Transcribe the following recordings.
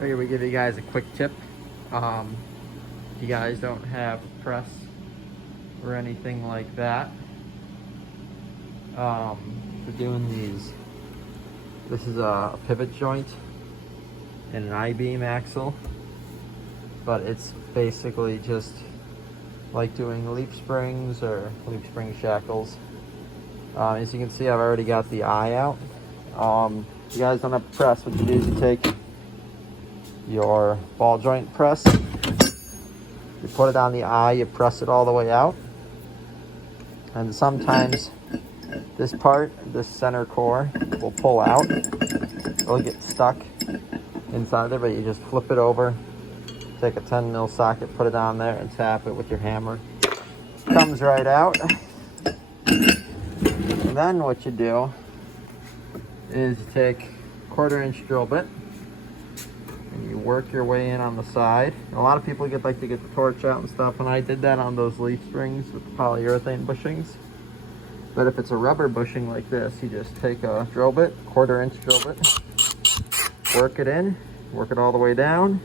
Here we give you guys a quick tip. If you guys don't have a press or anything like that, for doing these, this is a pivot joint and an I-beam axle, but it's basically just like doing leaf springs or leaf spring shackles. As you can see, I've already got the eye out. If you guys don't have a press, what you do is you take your ball joint press, you put it on the eye, you press it all the way out, and sometimes this part, this center core, will pull out. It'll get stuck inside there, but you just flip it over, take a 10 mil socket, put it on there, and tap it with your hammer. It comes right out. And then what you do is you take a 1/4-inch drill bit and you work your way in on the side. And a lot of people like to get the torch out and stuff, and I did that on those leaf springs with the polyurethane bushings. But if it's a rubber bushing like this, you just take a drill bit, 1/4-inch drill bit, work it in, work it all the way down,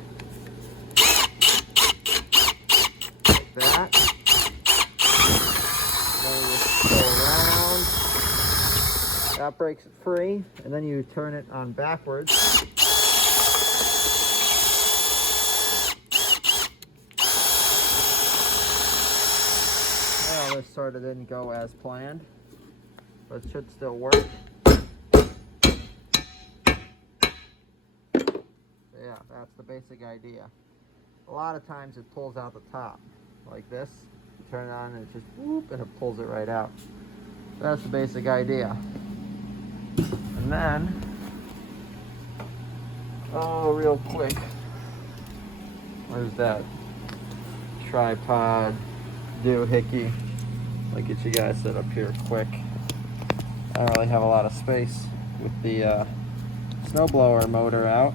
like that. Then you just go around. That breaks it free, and then you turn it on backwards. Well, this sort of didn't go as planned, but it should still work. Yeah, that's the basic idea. A lot of times it pulls out the top, like this. You turn it on and it just whoop, and it pulls it right out. That's the basic idea. And then, real quick, where's that tripod doohickey? I'll get you guys set up here quick. I don't really have a lot of space with the snowblower motor out.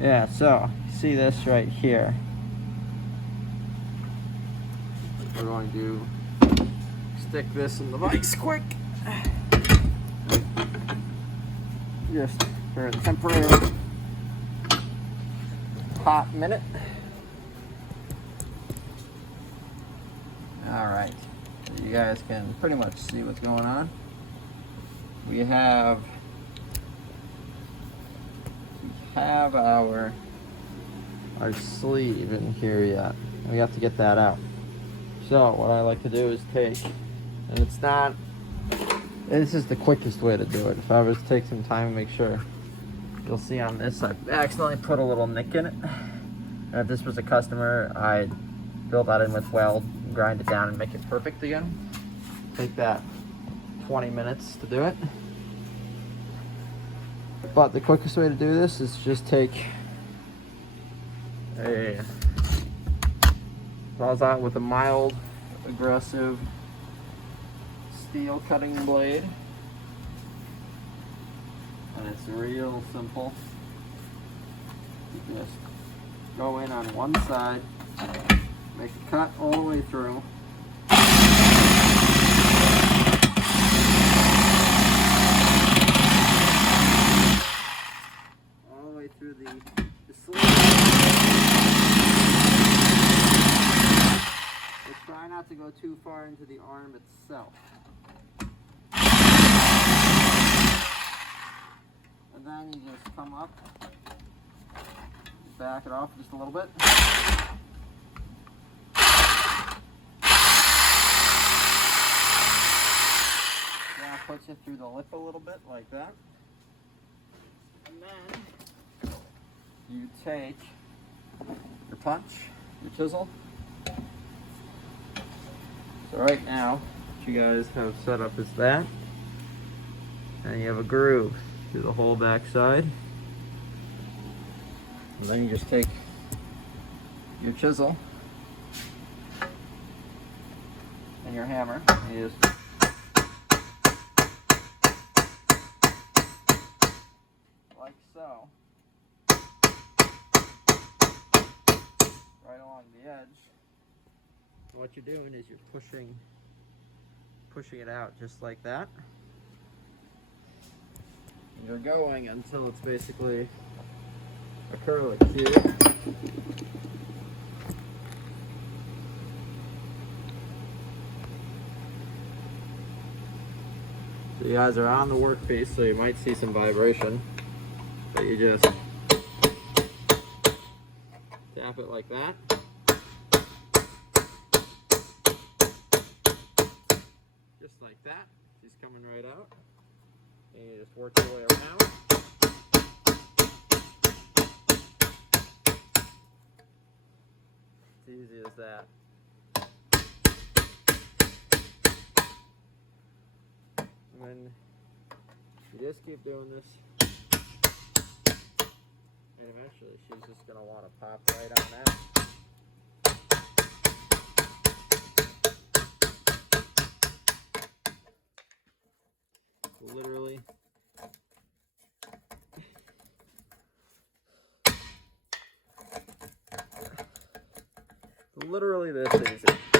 Yeah, so you see this right here. We're going to stick this in the vise quick. Just for a temporary hot minute. Alright, so you guys can pretty much see what's going on. We have our sleeve in here yet. We have to get that out. So what I like to do is take, and this is the quickest way to do it. If I was to take some time and make sure, you'll see on this, I accidentally put a little nick in it. And if this was a customer, I'd fill that in with weld, grind it down, and make it perfect again. Take that 20 minutes to do it. But the quickest way to do this is just take a sawzall with a mild, aggressive steel cutting blade. And it's real simple. You just go in on one side, make a cut all the way through. All the way through the sleeve. But try not to go too far into the arm itself. And then you just come up, back it off just a little bit. Now puts it through the lip a little bit, like that. And then you take your punch, your chisel. So right now, what you guys have set up is that. And you have a groove through the whole back side. And then you just take your chisel and your hammer, and you just like so, right along the edge. And what you're doing is you're pushing it out just like that. You're going until it's basically acrylic cube. So you guys are on the workpiece, so you might see some vibration, but you just tap it like that. Just like that. She's coming right out. And you just work your way around. It's easy as that. And then you just keep doing this. And eventually she's just going to want to pop right on that. Literally. Literally this easy.